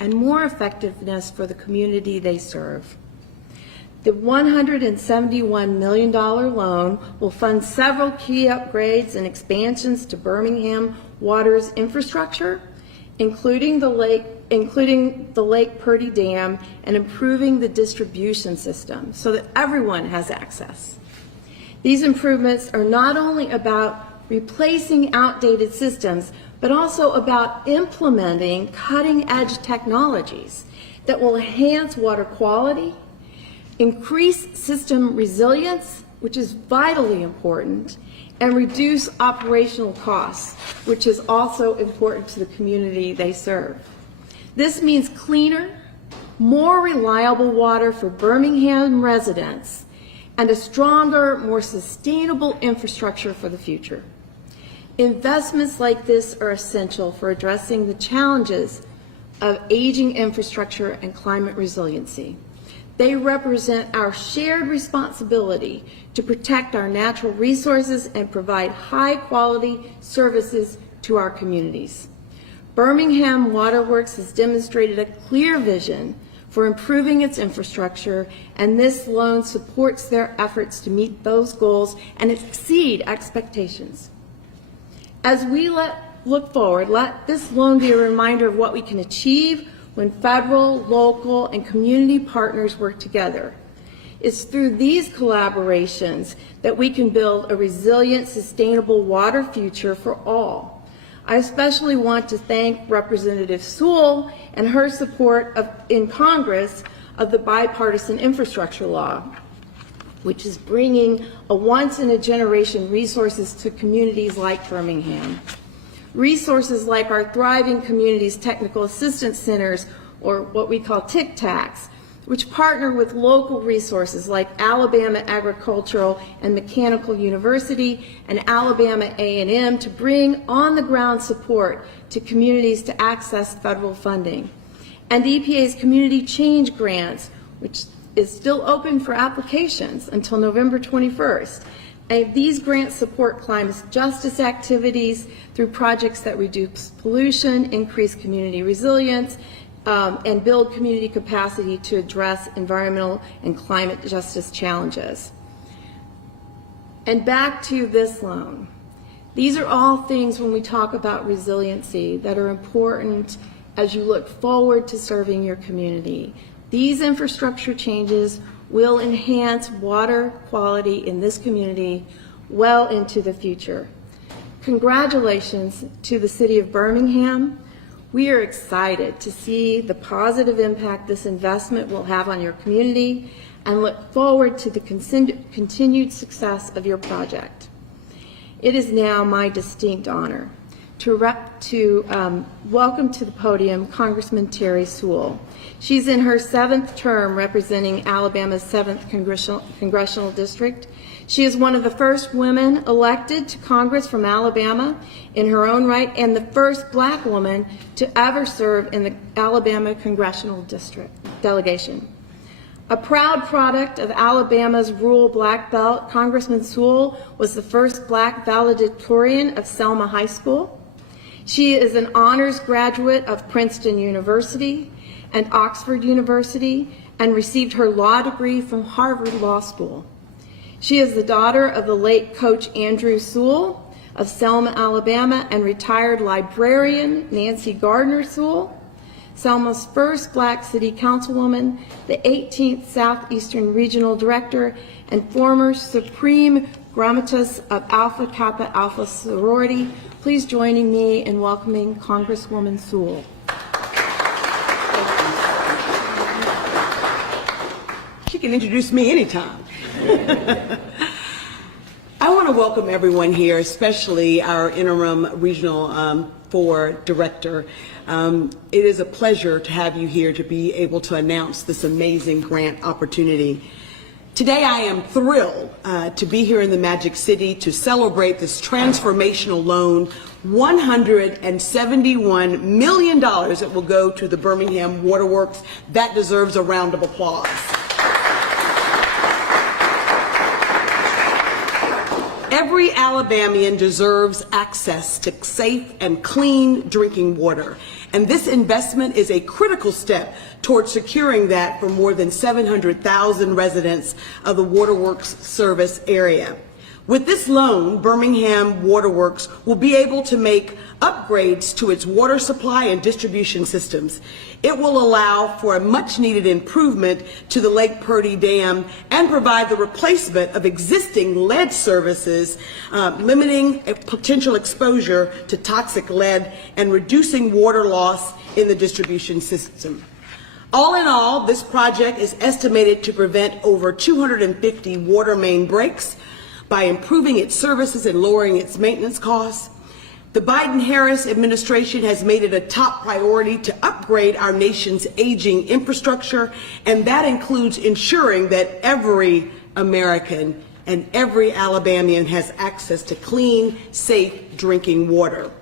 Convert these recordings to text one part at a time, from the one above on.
and more effectiveness for the community they serve. The $171 million loan will fund several key upgrades and expansions to Birmingham Water's infrastructure, including the Lake Purdy Dam, and improving the distribution system so that everyone has access. These improvements are not only about replacing outdated systems, but also about implementing cutting-edge technologies that will enhance water quality, increase system resilience, which is vitally important, and reduce operational costs, which is also important to the community they serve. This means cleaner, more reliable water for Birmingham residents and a stronger, more sustainable infrastructure for the future. Investments like this are essential for addressing the challenges of aging infrastructure and climate resiliency. They represent our shared responsibility to protect our natural resources and provide high-quality services to our communities. Birmingham Waterworks has demonstrated a clear vision for improving its infrastructure, and this loan supports their efforts to meet those goals and exceed expectations. As we look forward, let this loan be a reminder of what we can achieve when federal, local, and community partners work together. It's through these collaborations that we can build a resilient, sustainable water future for all. I especially want to thank Representative Sewell and her support in Congress of the bipartisan infrastructure law, which is bringing a once-in-a-generation resources to communities like Birmingham. Resources like our thriving communities technical assistance centers, or what we call TIC-TACs, which partner with local resources like Alabama Agricultural and Mechanical University and Alabama A&M to bring on-the-ground support to communities to access federal funding. And EPA's Community Change Grants, which is still open for applications until November 21st. And these grants support climate justice activities through projects that reduce pollution, increase community resilience, and build community capacity to address environmental and climate justice challenges. And back to this loan. These are all things when we talk about resiliency that are important as you look forward to serving your community. These infrastructure changes will enhance water quality in this community well into the future. Congratulations to the City of Birmingham. We are excited to see the positive impact this investment will have on your community and look forward to the continued success of your project. It is now my distinct honor to welcome to the podium Congressman Terry Sewell. She's in her 7th term representing Alabama's 7th Congressional District. She is one of the first women elected to Congress from Alabama in her own right and the first black woman to ever serve in the Alabama Congressional District delegation. A proud product of Alabama's rural black belt, Congressman Sewell was the first black valedictorian of Selma High School. She is an honors graduate of Princeton University and Oxford University and received her law degree from Harvard Law School. She is the daughter of the late Coach Andrew Sewell of Selma, Alabama, and retired librarian Nancy Gardner Sewell, Selma's first black city councilwoman, the 18th Southeastern Regional Director, and former Supreme Grammatus of Alpha Kappa Alpha Sorority. Please join me in welcoming Congresswoman Sewell. She can introduce me anytime. I want to welcome everyone here, especially our interim regional 4 director. It is a pleasure to have you here to be able to announce this amazing grant opportunity. Today I am thrilled to be here in the Magic City to celebrate this transformational loan, $171 million that will go to the Birmingham Waterworks. That deserves a round of applause. Every Alabamian deserves access to safe and clean drinking water, And this investment is a critical step towards securing that for more than 700,000 residents of the Waterworks service area. With this loan, Birmingham Waterworks will be able to make upgrades to its water supply and distribution systems. It will allow for a much-needed improvement to the Lake Purdy Dam and provide the replacement of existing lead services, limiting a potential exposure to toxic lead and reducing water loss in the distribution system. All in all, this project is estimated to prevent over 250 water main breaks by improving its services and lowering its maintenance costs. The Biden-Harris administration has made it a top priority to upgrade our nation's aging infrastructure, and that includes ensuring that every American and every Alabamian has access to clean, safe drinking water.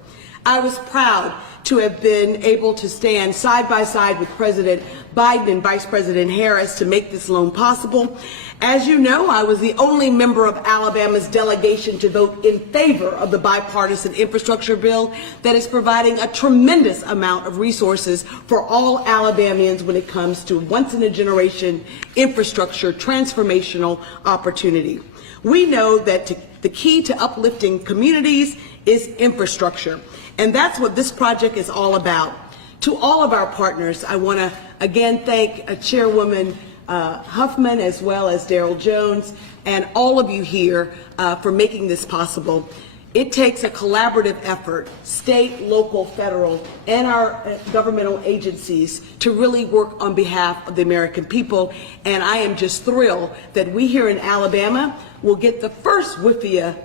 I was proud to have been able to stand side by side with President Biden and Vice President Harris to make this loan possible. As you know, I was the only member of Alabama's delegation to vote in favor of the bipartisan infrastructure bill that is providing a tremendous amount of resources for all Alabamians when it comes to once-in-a-generation infrastructure transformational opportunity. We know that the key to uplifting communities is infrastructure, and that's what this project is all about. To all of our partners, I want to again thank Chairwoman Huffman as well as Darrell Jones and all of you here for making this possible. It takes a collaborative effort, state, local, federal, and our governmental agencies to really work on behalf of the American people. And I am just thrilled that we here in Alabama will get the first WIFIA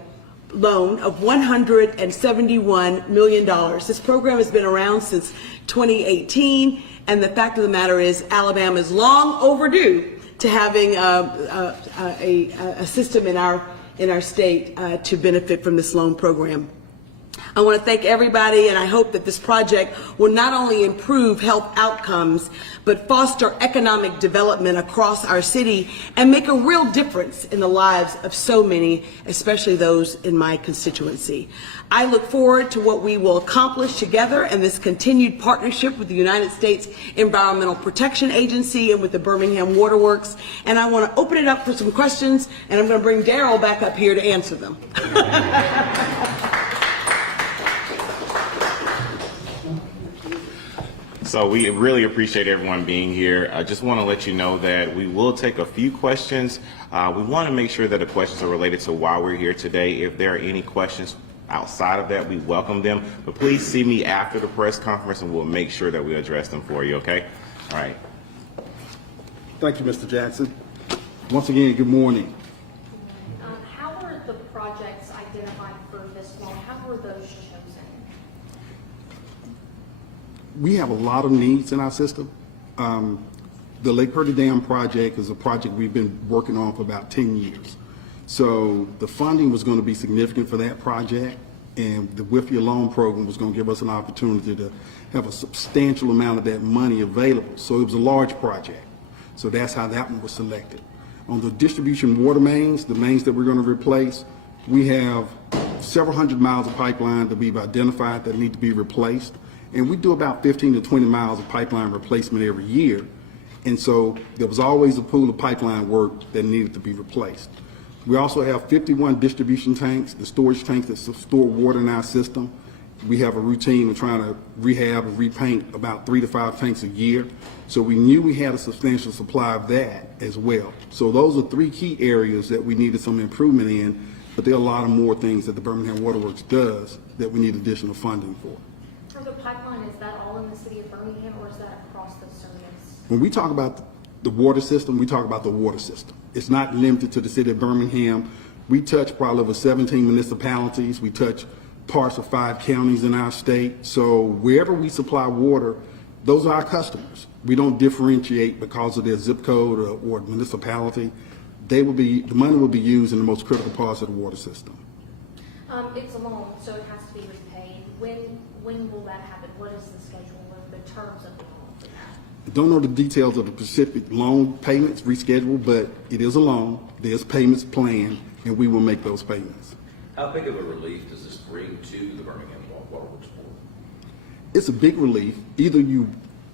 loan of $171 million. This program has been around since 2018, and the fact of the matter is Alabama is long overdue to having a system in our state to benefit from this loan program. I want to thank everybody, and I hope that this project will not only improve health outcomes, but foster economic development across our city and make a real difference in the lives of so many, especially those in my constituency. I look forward to what we will accomplish together in this continued partnership with the United States Environmental Protection Agency and with the Birmingham Waterworks. And I want to open it up for some questions, and I'm going to bring Darrell back up here to answer them. So we really appreciate everyone being here. I just want to let you know that we will take a few questions. We want to make sure that the questions are related to why we're here today. If there are any questions outside of that, we welcome them. But please see me after the press conference and we'll make sure that we address them for you, okay? All right. Thank you, Mr. Jackson. Once again, good morning. How were the projects identified for this loan? How were those chosen? We have a lot of needs in our system. The Lake Purdy Dam project is a project we've been working on for about 10 years. So the funding was going to be significant for that project, and the WIFIA loan program was going to give us an opportunity to have a substantial amount of that money available. So it was a large project. So that's how that one was selected. On the distribution water mains, the mains that we're going to replace, we have several hundred miles of pipeline that we've identified that need to be replaced. And we do about 15 to 20 miles of pipeline replacement every year. And so there was always a pool of pipeline work that needed to be replaced. We also have 51 distribution tanks, the storage tanks that store water in our system. We have a routine of trying to rehab and repaint about 3 to 5 tanks a year. So we knew we had a substantial supply of that as well. So those are 3 key areas that we needed some improvement in, but there are a lot of more things that the Birmingham Waterworks does that we need additional funding for. For the pipeline, is that all in the city of Birmingham or is that across the service? When we talk about the water system, we talk about the water system. It's not limited to the city of Birmingham. We touch probably over 17 municipalities. We touch parts of 5 counties in our state. So wherever we supply water, those are our customers. We don't differentiate because of their zip code or municipality. The money will be used in the most critical parts of the water system. It's a loan, so it has to be repaid. When will that happen? What is the schedule? What are the terms of the loan? I don't know the details of the specific loan payments rescheduled, but it is a loan. There's payments planned, and we will make those payments. How big of a relief does this bring to the Birmingham Waterworks Board? it's a big relief.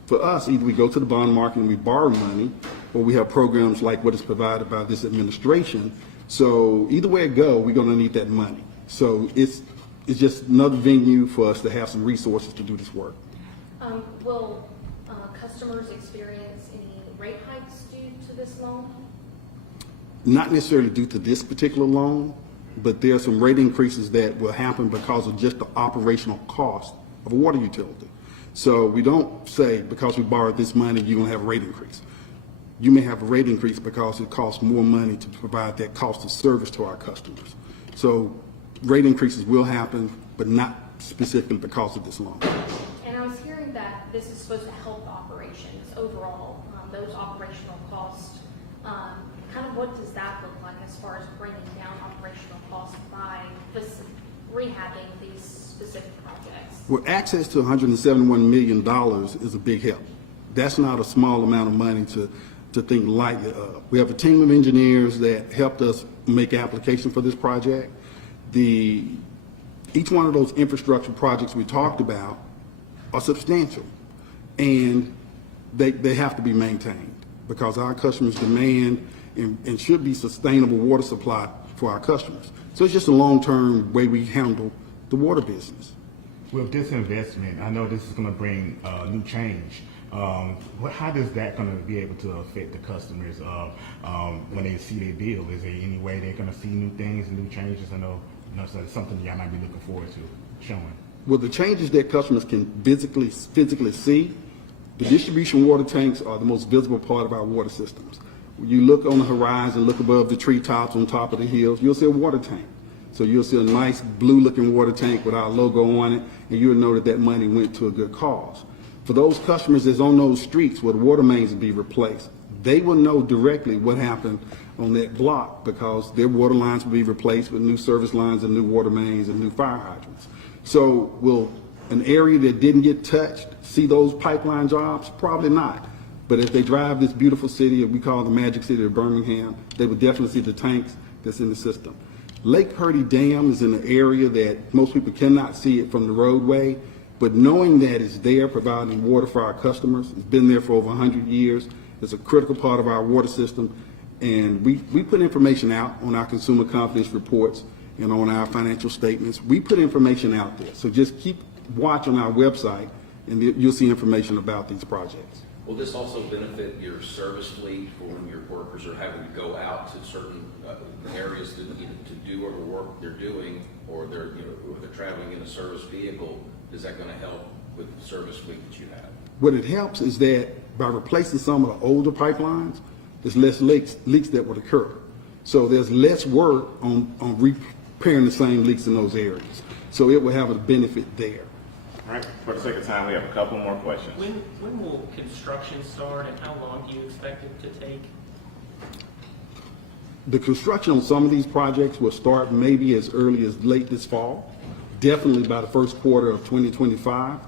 For us, either we go to the bond market and we borrow money, or we have programs like what is provided by this administration. So either way it go, we're going to need that money. So it's just another venue for us to have some resources to do this work. Will customers experience any rate hikes due to this loan? Not necessarily due to this particular loan, but there are some rate increases that will happen because of just the operational cost of a water utility. So we don't say because we borrowed this money, you're going to have a rate increase. You may have a rate increase because it costs more money to provide that cost of service to our customers. So rate increases will happen, but not specifically because of this loan. And I was hearing that this is supposed to help the operations overall, those operational costs. Kind of what does that look like as far as bringing down operational costs by rehabbing these specific projects? Well, access to $171 million is a big help. That's not a small amount of money to think lightly of. We have a team of engineers that helped us make application for this project. Each one of those infrastructure projects we talked about are substantial, and they have to be maintained because our customers demand and should be sustainable water supply for our customers. So it's just a long-term way we handle the water business. With this investment, I know this is going to bring new change. How does that going to be able to affect the customers when they see their bill? Is there any way they're going to see new things and new changes? I know, so it's something y'all might be looking forward to showing. Well, the changes that customers can physically see, the distribution water tanks are the most visible part of our water systems. When you look on the horizon, look above the treetops on top of the hills, you'll see a water tank. So you'll see a nice blue-looking water tank with our logo on it, and you'll know that money went to a good cause. For those customers that's on those streets where the water mains will be replaced, they will know directly what happened on that block because their water lines will be replaced with new service lines and new water mains and new fire hydrants. So will an area that didn't get touched see those pipeline jobs? Probably not. But if they drive this beautiful city, we call the Magic City of Birmingham, they would definitely see the tanks that's in the system. Lake Purdy Dam is in an area that most people cannot see it from the roadway, but knowing that it's there providing water for our customers, it's been there for over 100 years, it's a critical part of our water system, and we put information out on our consumer confidence reports and on our financial statements. We put information out there, so just keep watch on our website and you'll see information about these projects. Will this also benefit your service fleet for when your workers are having to go out to certain areas to do the work they're doing, or they're traveling in a service vehicle? Is that going to help with the service fleet that you have? What it helps is that by replacing some of the older pipelines, there's less leaks that would occur. So there's less work on repairing the same leaks in those areas. So it will have a benefit there. All right, for the sake of time, we have a couple more questions. When will construction start, and how long do you expect it to take? The construction on some of these projects will start maybe as early as late this fall, definitely by the first quarter of 2025.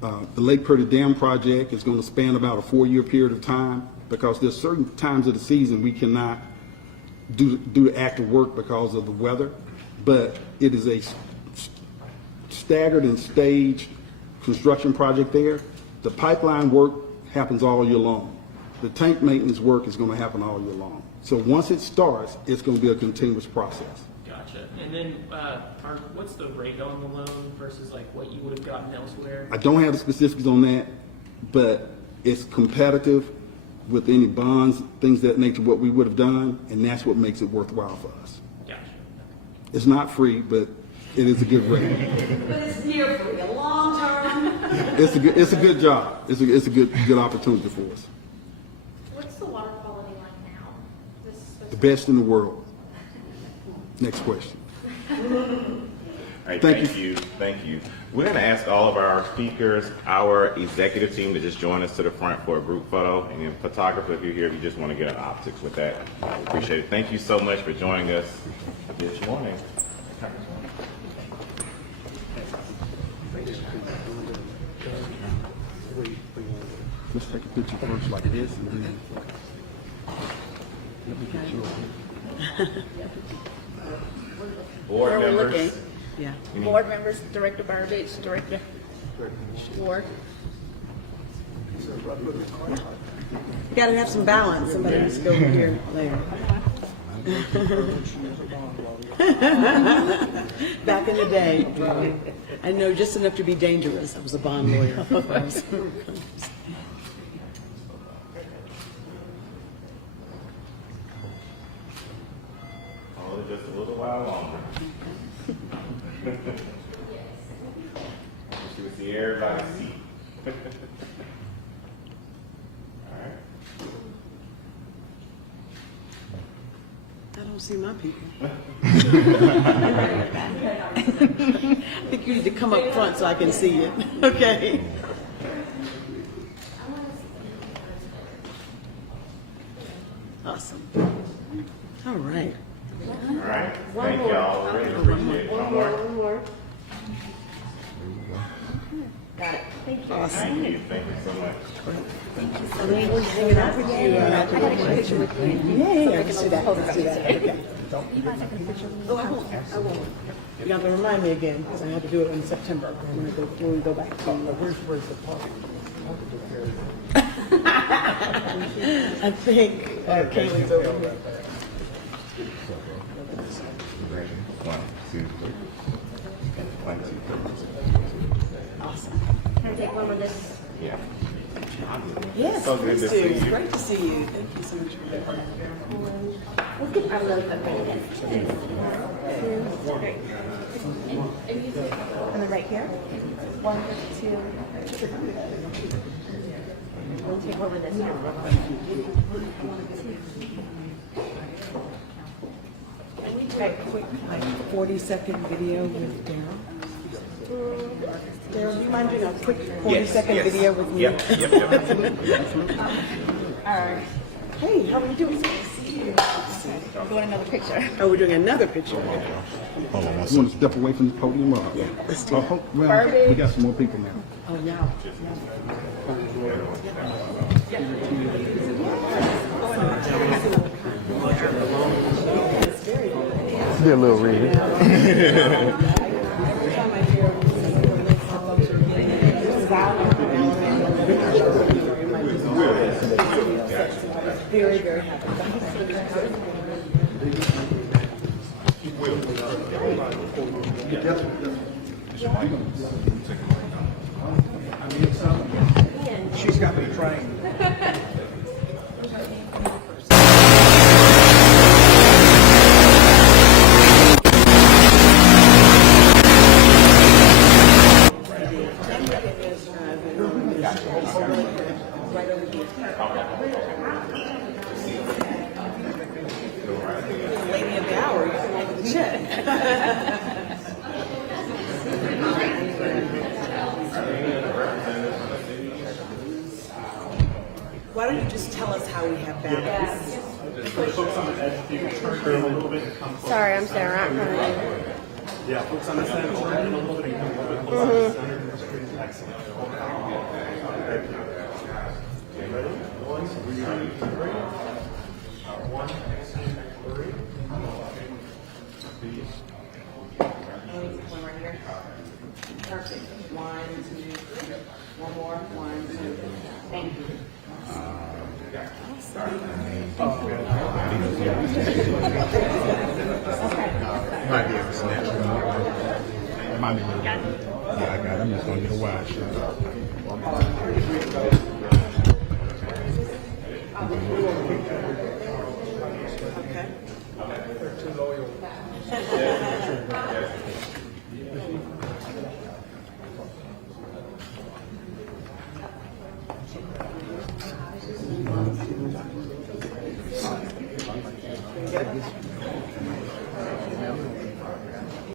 The Lake Purdy Dam project is going to span about a 4-year period of time because there's certain times of the season we cannot do the active work because of the weather, but it is a staggered and staged construction project there. The pipeline work happens all year long. The tank maintenance work is going to happen all year long. So once it starts, it's going to be a continuous process. Gotcha. And then what's the rate on the loan versus like what you would have gotten elsewhere? I don't have the specifics on that, but it's competitive with any bonds, things of that nature, what we would have done, and that's what makes it worthwhile for us. Gotcha. It's not free, but it is a good rate. But it's near free, a long term. It's a good job. It's a good opportunity for us. What's the water quality like now? This is supposed The to- best in the world. Next question. All right, Thank you. Thank you. We're going to ask all of our speakers, our executive team, to just join us to the front for a group photo. And then photographer, if you're here, if you just want to get an optics with that, I appreciate it. Thank you so much for joining us this morning. Let's take a picture first like this and then let me get yours. Board Where we're members. looking. Yeah. Board members, Director Burbidge, Director Sure. You gotta have some balance. Somebody needs to go over here later. Back in the day, I know just enough to be dangerous. I was a bond lawyer. Oh, just a little while longer. You can see everybody's seat. All right. I don't see my people. I think you need to come up front so I can see it. Okay. Awesome. All right. All right. Thank y'all. Really appreciate it. One more. Got it. Thank you. Awesome. Thank you. Thank you so much. We're hanging out with you. I got a picture with you. Yeah, let's do that. Let's do that. Okay. Oh, I won't. You have to remind me again, because I have to do it in September when we go back. Where's the park? I think Kaylee's over here. 1, 2, 3. 1, 2, 3. Awesome. Can I take one with this? Yeah. Yes, So good to please do. see you. Great to see you. Thank you so much for being here. Let's get our logo ready. And then right here. 1, 2. We'll take one with this here. Quick, like 40-second video with Daryl. Daryl, do you mind doing a quick 40-second video with me? Yep. All right. Hey, how are you doing? We're doing another picture. Oh, we're doing another picture. You want to step away from the podium? Or? Yeah, let's do it. Well, we got some more people now. Oh, yeah. Be a little reading. Very, very happy. She's got me trained. Lady of the hour, you can make the check. Why don't you just tell us how we have balance? Sorry, I'm Sarah. I'm coming in. Yeah, folks on the side. One right here. Perfect. 1, 2, 3. One more. 1, 2. Thank you. Might be able to snap. Might be able to. Yeah, I got it. I'm just going to get a wide shot. Okay.